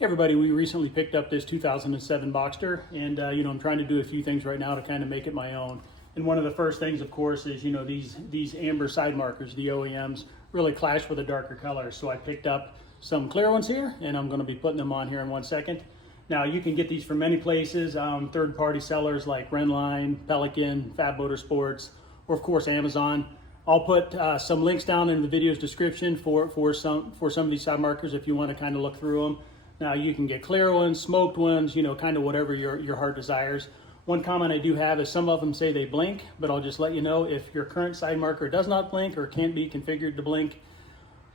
Hey everybody, we recently picked up this 2007 Boxster, and I'm trying to do a few things right now to kind of make it my own. And one of the first things, of course, is these amber side markers, the OEMs, really clash with a darker color. So I picked up some clear ones here, and I'm going to be putting them on here in 1 second. Now you can get these from many places, third-party sellers like Renline, Pelican, Fab Motorsports, or of course Amazon. I'll put some links down in the video's description for some of these side markers if you want to kind of look through them. Now you can get clear ones, smoked ones, kind of whatever your heart desires. One comment I do have is some of them say they blink, but I'll just let you know if your current side marker does not blink or can't be configured to blink,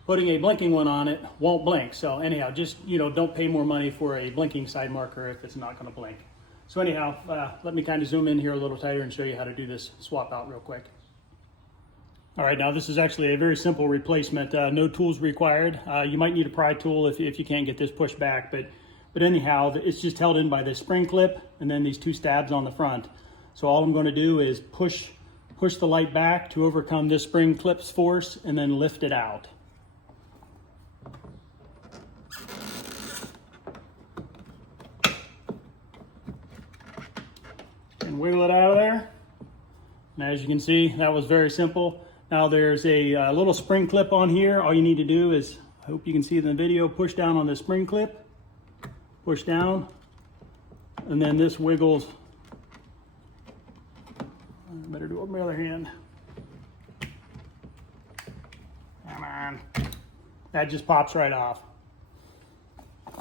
putting a blinking one on it won't blink. So anyhow, just don't pay more money for a blinking side marker if it's not going to blink. So anyhow, let me kind of zoom in here a little tighter and show you how to do this swap out real quick. All right, now this is actually a very simple replacement. No tools required. You might need a pry tool if you can't get this pushed back, but anyhow, it's just held in by this spring clip and then these two stabs on the front. So all I'm going to do is push the light back to overcome this spring clip's force and then lift it out. And wiggle it out of there. And as you can see, that was very simple. Now there's a little spring clip on here. All you need to do is, I hope you can see it in the video, push down on the spring clip, push down, and then this wiggles. I better do it with my other hand. Come on. That just pops right off.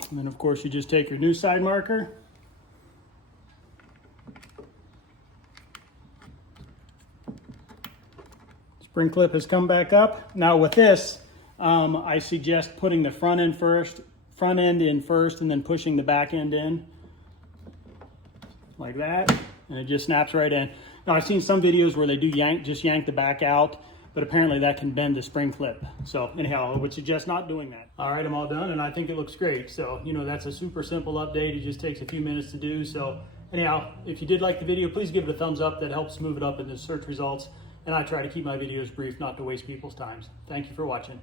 And then of course you just take your new side marker, spring clip has come back up. Now with this, I suggest putting the front end in first and then pushing the back end in like that, and it just snaps right in. Now I've seen some videos where they do just yank the back out, but apparently that can bend the spring clip. So anyhow, I would suggest not doing that. All right, I'm all done and I think it looks great. So that's a super simple update. It just takes a few minutes to do. So anyhow, if you did like the video, please give it a thumbs up. That helps move it up in the search results. And I try to keep my videos brief, not to waste people's time. Thank you for watching.